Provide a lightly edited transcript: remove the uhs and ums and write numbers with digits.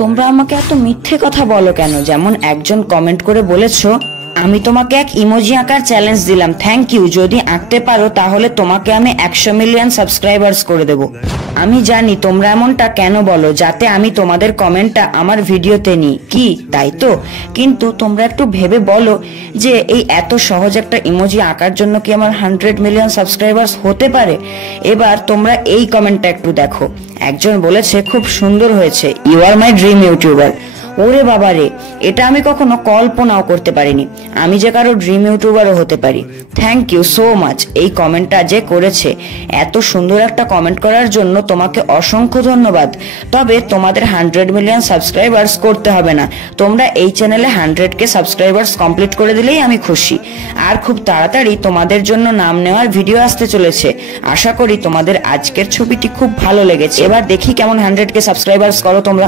তোমরা আমাকে এত মিথ্যে কথা বলো কেন? যেমন একজন কমেন্ট করে বলেছো, আমি তোমাকে এক ইমোজি আঁকার চ্যালেঞ্জ দিলাম, থ্যাংক ইউ, যদি আঁকতে পারো তাহলে তোমাকে আমি 100 মিলিয়ন সাবস্ক্রাইবার্স করে দেব। আমি জানি তোমরা এমনটা কেন বলো, যাতে আমি তোমাদের কমেন্টটা আমার ভিডিওতে নিই, কি তাই তো? কিন্তু তোমরা একটু ভেবে বলো যে এই এত সহজ একটা ইমোজি আঁকার জন্য কি আমার 100 মিলিয়ন সাবস্ক্রাইবার্স হতে পারে? এবার তোমরা এই কমেন্টটা একটু দেখো। একজন বলেছে, খুব সুন্দর হয়েছে, you are my dream youtuber. ওরে বাবা রে, এটা আমি কখনো কল্পনাও করতে পারিনি আমি যে কারো ড্রিম ইউটিউবারও হতে পারি। Thank you so much. এই কমেন্টটা যে করেছে, এত সুন্দর একটা কমেন্ট করার জন্য তোমাকে অসংখ্য ধন্যবাদ। তবে তোমাদের 100 মিলিয়ন সাবস্ক্রাইবার্স করতে হবে না, তোমরা এই চ্যানেলে 100K সাবস্ক্রাইবার্স কমপ্লিট করে দিলেই আমি খুশি। আর খুব তাড়াতাড়ি তোমাদের জন্য নাম নেওয়ার ভিডিও আসতে চলেছে। আশা করি তোমাদের আজকের ছবিটি খুব ভালো লেগেছে। এবার দেখি কেমন 100K সাবস্ক্রাইবার্স করো তোমরা।